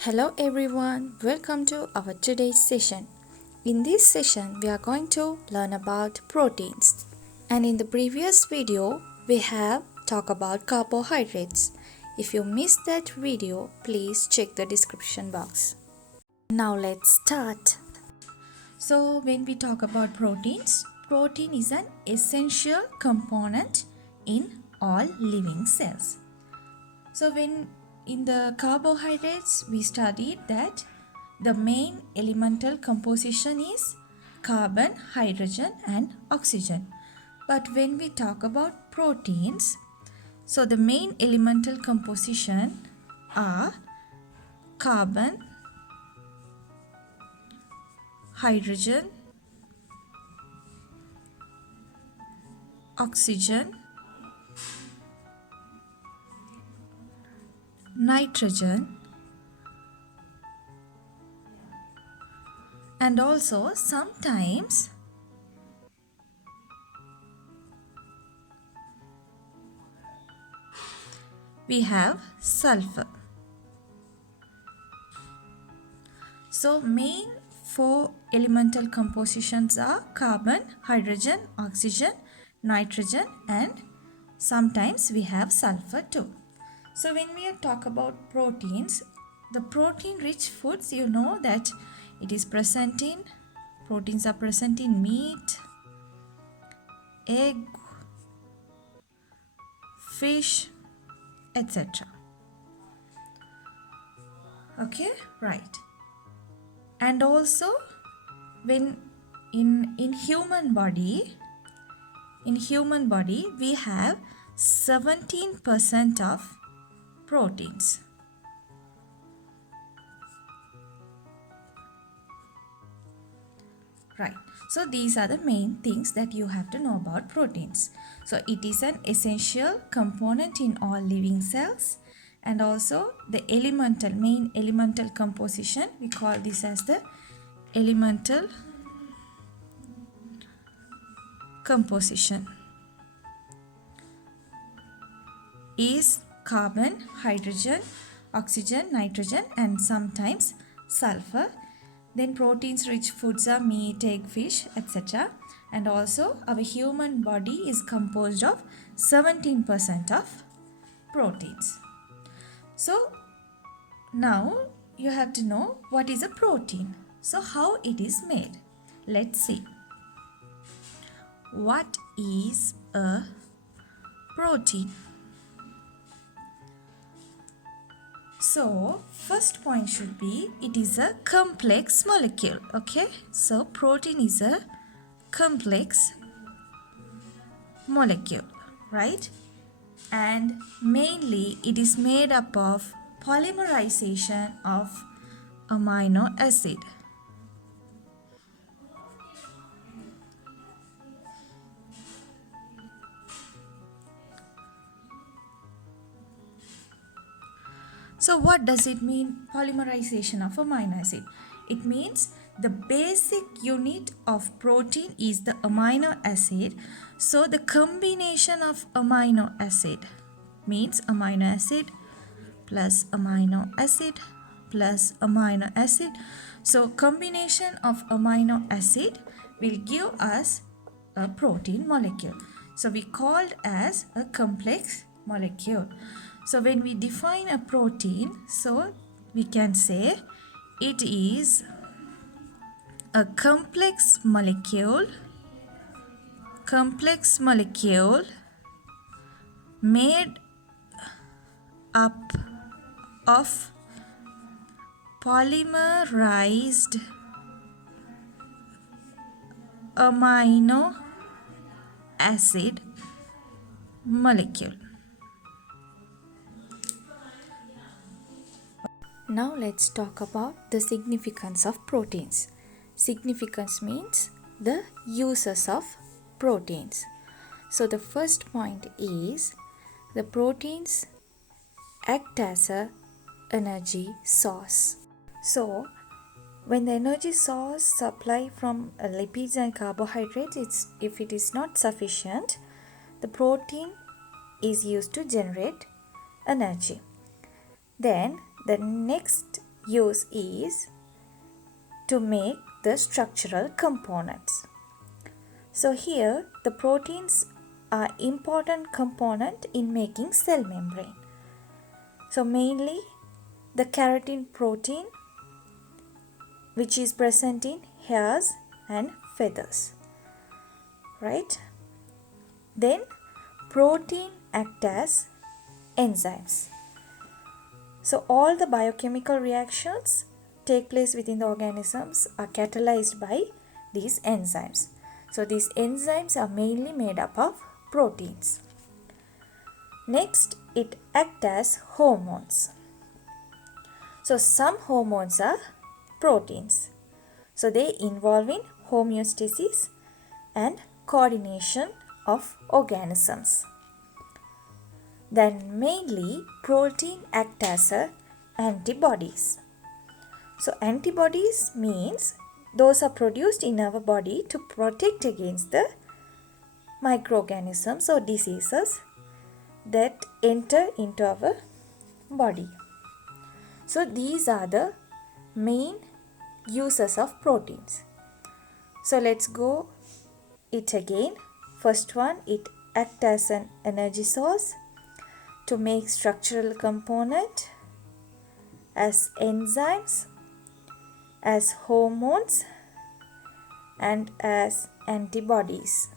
Hello everyone, welcome to our today's session. In this session, we are going to learn about proteins. And in the previous video, we have talked about carbohydrates. If you missed that video, please check the description box. Now let's start. So when we talk about proteins, protein is an essential component in all living cells. So in the carbohydrates, we studied that the main elemental composition is carbon, hydrogen and oxygen. But when we talk about proteins, so the main elemental composition are carbon, hydrogen, oxygen, nitrogen, and also sometimes we have sulfur. So main four elemental compositions are carbon, hydrogen, oxygen, nitrogen, and sometimes we have sulfur too. So when we talk about proteins, the protein rich foods, you know that proteins are present in meat, egg, fish, etc. Okay, right. And also when in human body we have 17% of proteins. Right. So these are the main things that you have to know about proteins. So it is an essential component in all living cells, and also the main elemental composition, we call this as the elemental composition, is carbon, hydrogen, oxygen, nitrogen and sometimes sulfur. Then proteins rich foods are meat, egg, fish, etc. And also our human body is composed of 17% of proteins. So now you have to know what is a protein. So how it is made? Let's see. What is a protein? So first point should be, it is a complex molecule. Okay, so protein is a complex molecule, right? And mainly it is made up of polymerization of amino acid. So what does it mean, polymerization of amino acid? It means the basic unit of protein is the amino acid. So the combination of amino acid means amino acid plus amino acid plus amino acid. So combination of amino acid will give us a protein molecule. So we called as a complex molecule. So when we define a protein, so we can say it is a complex molecule made up of polymerized amino acid molecule. Now let's talk about the significance of proteins. Significance means the uses of proteins. So the first point is the proteins act as a energy source. So when the energy source supply from lipids and carbohydrates, if it is not sufficient, the protein is used to generate energy. Then the next use is to make the structural components. So here the proteins are important component in making cell membrane. So mainly the keratin protein, which is present in hairs and feathers, right? Then protein act as enzymes. So all the biochemical reactions take place within the organisms are catalyzed by these enzymes. So these enzymes are mainly made up of proteins. Next, it acts as hormones. So some hormones are proteins. So they involve in homeostasis and coordination of organisms. Then mainly protein act as antibodies. So antibodies means those are produced in our body to protect against the microorganisms or diseases that enter into our body. So these are the main uses of proteins. So let's go it again. First one, it acts as an energy source to make structural component, as enzymes, as hormones, and as antibodies.